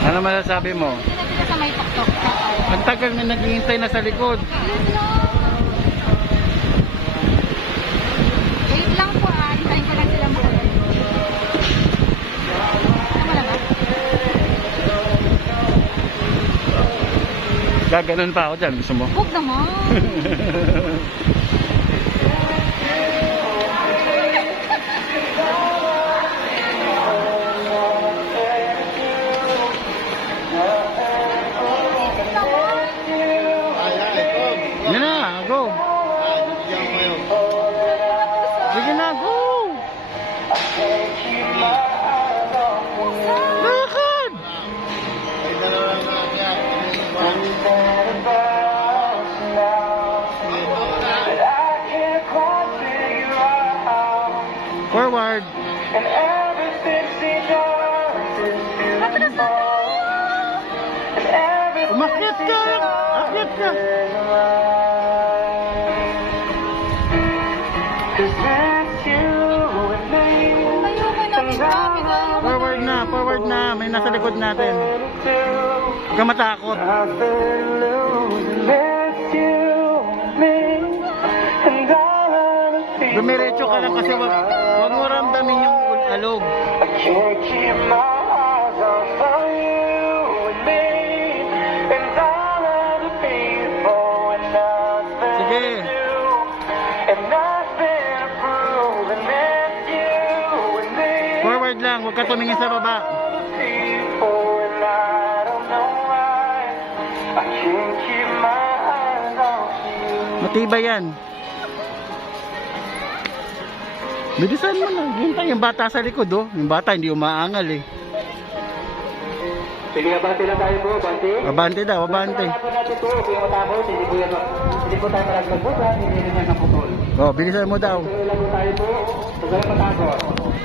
Ano masasabi mo? Sila sa may tuktok. Ang tagal na naghihintay na sa likod. Wait lang po ah. Hintayin ko lang sila makalayo. Tama na ba? Gaganon pa ako dyan. Gusto mo? Huwag naman. Yan na, go. Sige na, go. Lakad. Forward. Umakyat ka. Akyat ka. Ayoko na. Grabe na. Forward na. May nasa likod natin. Huwag ka matakot. Dumiretso ka lang kasi wag mo ramdamin yung alog. Sige. Forward lang, huwag ka tumingin sa baba. Matibay yan. Bilisan mo na. Hintay yung bata sa likod, oh. Yung bata hindi umaangal, eh. Sige, abante lang tayo po, abante. Abante daw, abante. Natin po, kung matapos, hindi po tayo malaglag, hindi rin yan naputol. Oh, bilisan mo daw. Tuloy lang po tayo po, huwag matapos.